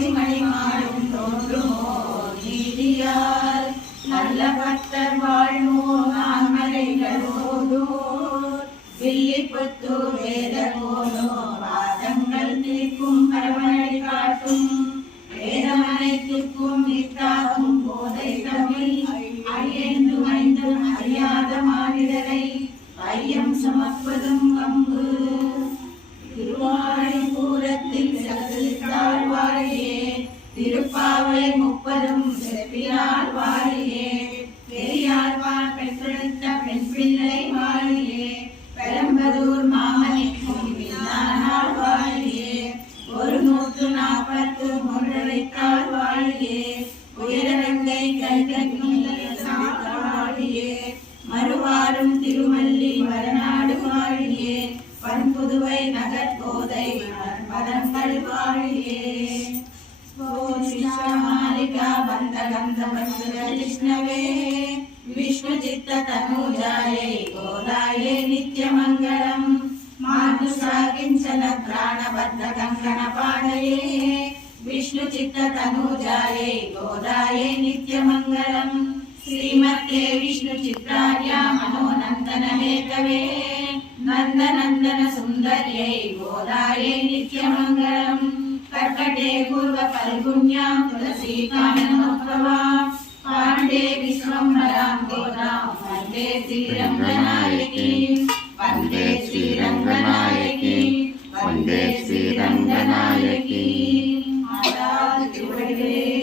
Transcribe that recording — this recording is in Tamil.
ஜோதிமணி மாடும் தோன்றுமோ நீதியால் நல்ல பக்தர் வாழ்மோ நான்மறைகள் ஓதுவோர் வில்லிபுத்தூர் வேத போனோ வாதங்கள் தீர்க்கும் பரவனை காட்டும் வேதமனைத்துக்கும் நிற்காகும் போதை தமிழ் ஐயென்று ஐந்தும் அறியாத மாநிலரை ஐயம் சுமப்பதும் கம்பு திருவாரூரத்தில் செலுத்தாள் வாழியே திருப்பாவை 30 செப்பினாள் வாழியே பெரியாழ்வார் பெற்றெடுத்த பெண் பிள்ளை வாழியே பெரம்பலூர் மாமனிக்கும் நாள் வாழியே 143 வாழியே உயரங்கை கைதட்டும் வாழியே மறுவாரும் திருமல்லி வடநாடு வாழியே பண்புதுவை நகர்கோதை பதங்கள் வாழியே மாலிகா பந்த கந்த கிருஷ்ணவே விஷ்ணு சித்த தனுஜாயை கோதாயே நித்யமங்கலம் மாதுஷாகிஞ்சன பிராணபத்த கங்கண பாடயே விஷ்ணு சித்த தனுஜாயை கோதாயே நித்யமங்கலம் श्रीमते विष्णु चित्रार्या मनोनंदन हेतवे नंदनंदन सुंदर्यै गोदायै नित्यमंगलम् कर्कटे पूर्व फल्गुण्यां तुलसी काननोद्भवा पाण्डे विश्वम्भरां गोदां वन्दे श्रीरङ्गनायकी वन्दे श्रीरङ्गनायकी वन्दे श्रीरङ्गनायकी माता तिरुवडिगळे